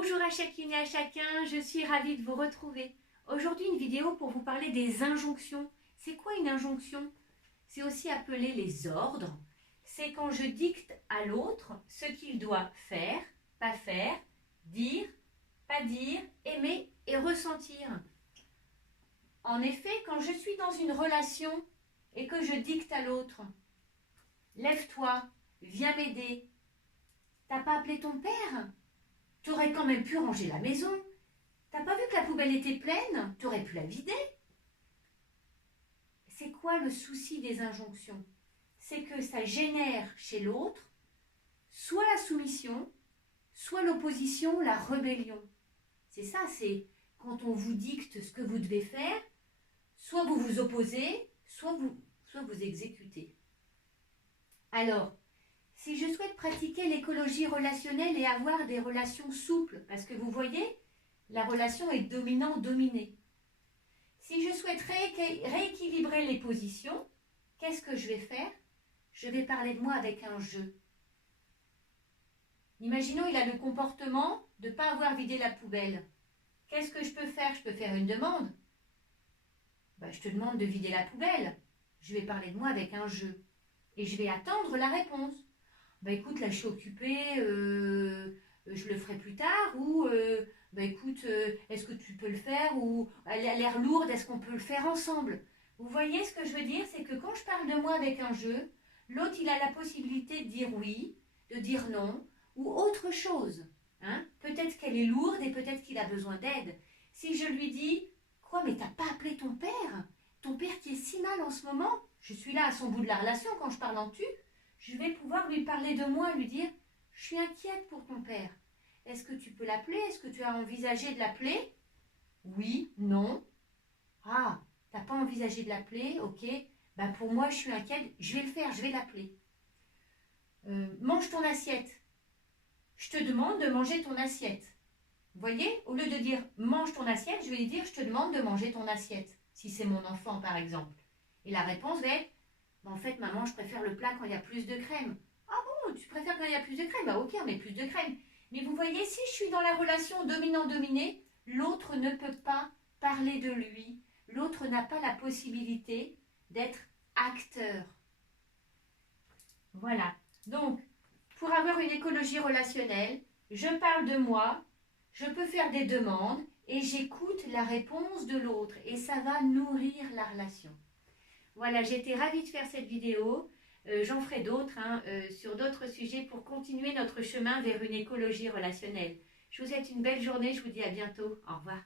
Bonjour à chacune et à chacun, je suis ravie de vous retrouver. Aujourd'hui une vidéo pour vous parler des injonctions. C'est quoi une injonction? C'est aussi appelé les ordres. C'est quand je dicte à l'autre ce qu'il doit faire, pas faire, dire, pas dire, aimer et ressentir. En effet, quand je suis dans une relation et que je dicte à l'autre, lève-toi, viens m'aider. T'as pas appelé ton père? T'aurais quand même pu ranger la maison. T'as pas vu que la poubelle était pleine? T'aurais pu la vider. C'est quoi le souci des injonctions? C'est que ça génère chez l'autre soit la soumission, soit l'opposition, la rébellion. C'est ça, c'est quand on vous dicte ce que vous devez faire, soit vous vous opposez, soit vous exécutez. Alors, si je souhaite pratiquer l'écologie relationnelle et avoir des relations souples, parce que vous voyez, la relation est dominant-dominé. Si je souhaite rééquilibrer les positions, qu'est-ce que je vais faire? Je vais parler de moi avec un je. Imaginons il a le comportement de ne pas avoir vidé la poubelle. Qu'est-ce que je peux faire? Je peux faire une demande. Je te demande de vider la poubelle. Je vais parler de moi avec un je. Et je vais attendre la réponse. Écoute, là je suis occupée, je le ferai plus tard, ou écoute, est-ce que tu peux le faire, ou elle a l'air lourde, est-ce qu'on peut le faire ensemble? Vous voyez ce que je veux dire? C'est que quand je parle de moi avec un je, l'autre il a la possibilité de dire oui, de dire non, ou autre chose. Hein? Peut-être qu'elle est lourde et peut-être qu'il a besoin d'aide. Si je lui dis, quoi, mais t'as pas appelé ton père? Ton père qui est si mal en ce moment? Je suis là à son bout de la relation quand je parle en tu. Je vais pouvoir lui parler de moi, lui dire « Je suis inquiète pour ton père. Est-ce que tu peux l'appeler? Est-ce que tu as envisagé de l'appeler? » Oui, non. Ah, t'as pas envisagé de l'appeler? Ok. Pour moi, je suis inquiète. Je vais le faire, je vais l'appeler. Mange ton assiette. Je te demande de manger ton assiette. Vous voyez? Au lieu de dire « Mange ton assiette », je vais lui dire « Je te demande de manger ton assiette. » Si c'est mon enfant, par exemple. Et la réponse va être en fait, maman, je préfère le plat quand il y a plus de crème. Ah bon, tu préfères quand il y a plus de crème? Ok, on met plus de crème. Mais vous voyez, si je suis dans la relation dominant-dominé, l'autre ne peut pas parler de lui. L'autre n'a pas la possibilité d'être acteur. Voilà. Donc, pour avoir une écologie relationnelle, je parle de moi, je peux faire des demandes et j'écoute la réponse de l'autre. Et ça va nourrir la relation. Voilà, j'ai été ravie de faire cette vidéo. J'en ferai d'autres sur d'autres sujets pour continuer notre chemin vers une écologie relationnelle. Je vous souhaite une belle journée, je vous dis à bientôt. Au revoir.